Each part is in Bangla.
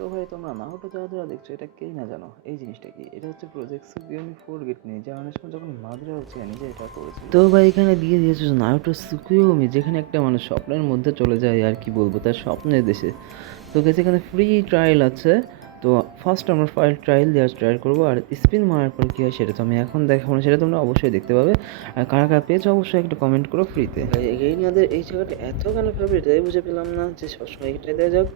তো ভাই তোমরা নারুটো যারা দেখছো এটা কেই না জানো এই জিনিসটা কি, এটা হচ্ছে প্রজেক্ট সুকিয়োমি ফোরগেট নিয়ে, যা অনেক সময় যখন মাদ্রা হচ্ছে নিজে এটা করেছিল। তো ভাই এখানে দিয়ে দিয়েছে নারুটো সুকিয়োমি, যেখানে একটা মানুষ স্বপ্নের মধ্যে চলে যায়, আর কি বলবো, তার স্বপ্নের দেশে। তো গেছে এখানে ফ্রি ট্রায়াল আছে। তো ফার্স্ট আমরা ট্রায়াল দেওয়ার ট্রাই করবো, আর স্পিন মারার পর কী হয় সেটা তো আমি এখন দেখাবো না, সেটা তোমরা অবশ্যই দেখতে পাবে। আর কারা কারা পেয়েছো অবশ্যই একটা কমেন্ট করো ফ্রিতে। ভাই গেইনাদের এই জায়গাটা এত কেন ফেভারিট তাই বুঝে পেলাম না, যে সবসময় এটাই দেওয়া যাক।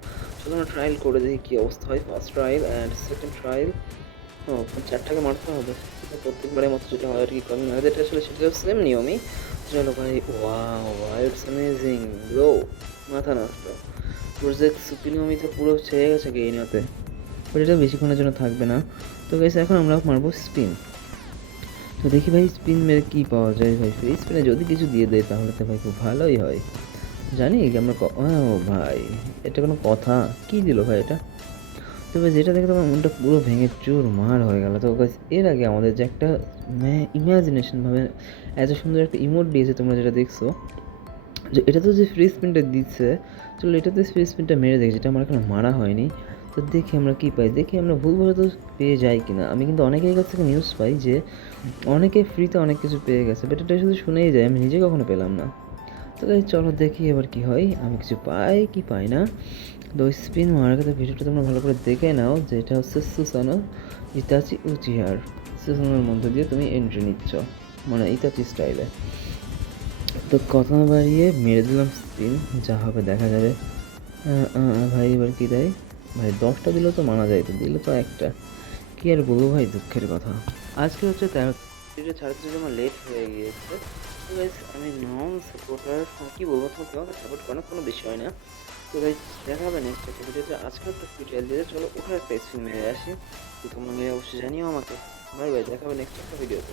চলো আমরা ট্রায়াল করে দেখি কী অবস্থা হয়। First trial and second trial. ও 4টাকে মারতে হবে, প্রত্যেকবারের মতো যেটা হয় আর কি, কমিং আগে যেটা আসলে সেটা সেম নিয়মই। চলো ভাই, wow wow it's amazing bro, মাথা নষ্ট। প্রজেক্ট সুপিরিয়মিতে পুরো ছেড়ে গেছে গেইনাতে, বাট এটা বেশিক্ষণের জন্য থাকবে না। তো গাইস এখন আমরা মারবো স্পিন। তো দেখি ভাই স্পিন মেরে কী পাওয়া যায়। ভাই ফ্রি স্পিনে যদি কিছু দিয়ে দেয় তাহলে তো ভাই খুব ভালোই হয়। জানি কি আমরা ও ভাই, এটা কোনো কথা? কী দিল ভাই এটা? তো ভাই যেটা দেখে তো আমার মনটা পুরো ভেঙে চুরমার হয়ে গেল। তো গাইস এর আগে আমাদের যে একটা ইমাজিনেশনভাবে এত সুন্দর একটা ইমোট দিয়েছে তোমরা যেটা দেখছো, যে এটা তো যে ফ্রি স্পিনটা দিচ্ছে, চলো এটাতে ফ্রি স্পিনটা মেরে দেখি, যেটা আমার এখনো মারা হয়নি। তো দেখি আমরা কী পাই, দেখি আমরা ভুলভাবে তো পেয়ে যাই কিনা। আমি কিন্তু অনেকের কাছ থেকে নিউজ পাই যে অনেকে ফ্রিতে অনেক কিছু পেয়ে গেছে, বাট এটা শুধু শুনেই যায়, আমি নিজে কখনো পেলাম না। তো চলো দেখি এবার কি হয়, আমি কিছু পাই কি পাই না। তো স্পিন মারার কথা ভিডিওটা তোমরা ভালো করে দেখে নাও, যে এটা হচ্ছে সুসানো ইতাচি উচিহার। সুসানোর মধ্যে দিয়ে তুমি এন্ট্রি নিচ্ছ, মানে ইতাচি স্টাইলে। তো কথা না বাড়িয়ে মেরে দিলাম স্পিন, যা হবে দেখা যাবে। ভাই এবার কী দেয়? ভাই 10টা দিলেও তো মানা যায়, তো দিলে তো একটা। কী আর বলবো ভাই, দুঃখের কথা। আজকে হচ্ছে 13 ছাড়তে আমার লেট হয়ে গিয়েছে। তো গাইস আমি নন সাপোর্টার, কী বলবো, তোমাকে আমাকে সাপোর্ট করার কোনো বিষয় না। তো গাইস দেখা হবে নেক্সট একটা ভিডিওতে। আজকে একটা টুইটার দিয়ে চলো ওখানে একটা স্পিন মেরে আসি। তো তোমরা মেরে অবশ্যই জানিও আমাকে। বাই বাই, দেখা হবে নেক্সট একটা ভিডিওতে।